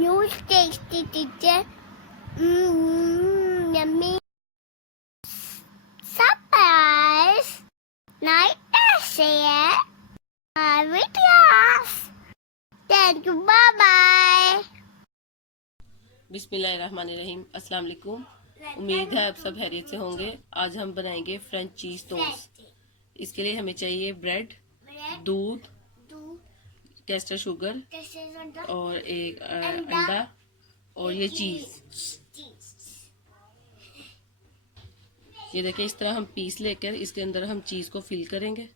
Huge tasty teacher. Yummy. Surprise. Night share. Videos. Thank you. Bye bye. बिस्मिल्लाहिर्रहमानिर्रहीम। अस्सलाम वालेकुम। उम्मीद है आप सब खैरियत से होंगे। आज हम बनाएंगे फ्रेंच चीज टोस्ट। इसके लिए हमें चाहिए ब्रेड, दूध, कैस्टर शुगर और एक अंडा और ये चीज। ये देखिए, इस तरह हम पीस लेकर इसके अंदर हम चीज को फिल करेंगे।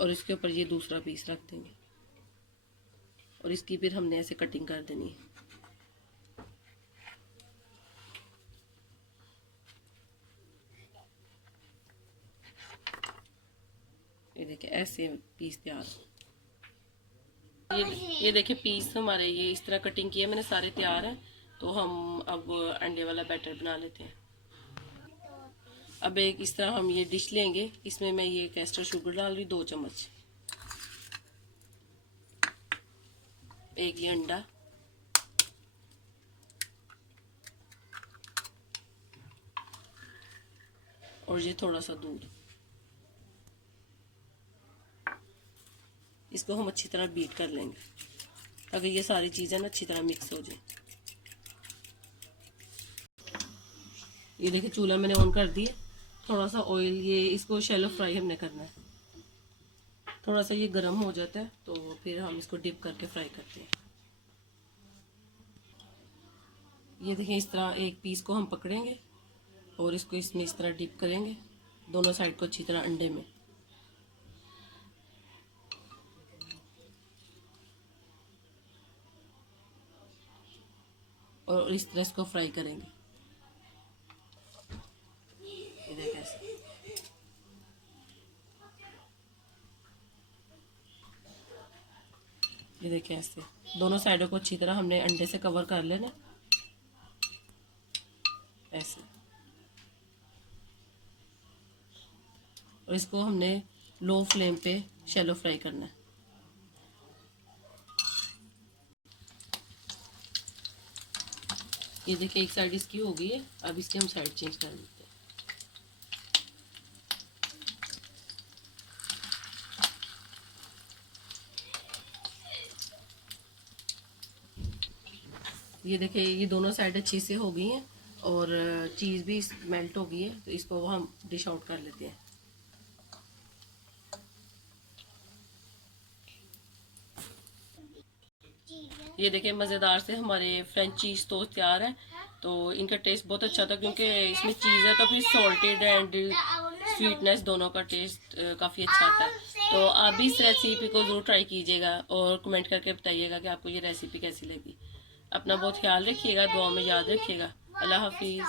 और इसके ऊपर ये दूसरा पीस रख देंगे और इसकी फिर हमने ऐसे कटिंग कर देनी है। ये देखिए, ऐसे पीस तैयार। ये देखिए, पीस हमारे ये इस तरह कटिंग किए मैंने, सारे तैयार हैं। तो हम अब अंडे वाला बैटर बना लेते हैं। अब एक इस तरह हम ये डिश लेंगे, इसमें मैं ये कैस्टर शुगर डाल रही 2 चम्मच, एक ये अंडा, और ये थोड़ा सा दूध। इसको हम अच्छी तरह बीट कर लेंगे ताकि ये सारी चीजें ना अच्छी तरह मिक्स हो जाए। ये देखिए, चूल्हा मैंने ऑन कर दिया। थोड़ा सा ऑयल, ये इसको शैलो फ्राई हमने करना है। थोड़ा सा ये गर्म हो जाता है तो फिर हम इसको डिप करके फ्राई करते हैं। ये देखिए, इस तरह एक पीस को हम पकड़ेंगे और इसको इसमें इस तरह डिप करेंगे, दोनों साइड को अच्छी तरह अंडे में। और इस तरह इसको फ्राई करेंगे। ये देखिए ऐसे। ये देखिए, ऐसे दोनों साइडों को अच्छी तरह हमने अंडे से कवर कर लेना, ऐसे। और इसको हमने लो फ्लेम पे शैलो फ्राई करना है। ये देखिए, एक साइड इसकी हो गई है। अब इसकी हम साइड चेंज कर देते हैं। ये देखिए, ये दोनों साइड अच्छी से हो गई हैं और चीज़ भी मेल्ट हो गई है। तो इसको हम डिश आउट कर लेते हैं। ये देखिए, मज़ेदार से हमारे फ्रेंच चीज़ टोस्ट तैयार है। तो इनका टेस्ट बहुत अच्छा था क्योंकि इसमें चीज़ है तो फिर सॉल्टेड एंड स्वीटनेस दोनों का टेस्ट काफ़ी अच्छा आता है। तो आप भी इस रेसिपी को ज़रूर ट्राई कीजिएगा और कमेंट करके बताइएगा कि आपको ये रेसिपी कैसी लगी। अपना बहुत ख्याल रखिएगा, दुआ में याद रखिएगा। अल्लाह हाफिज़।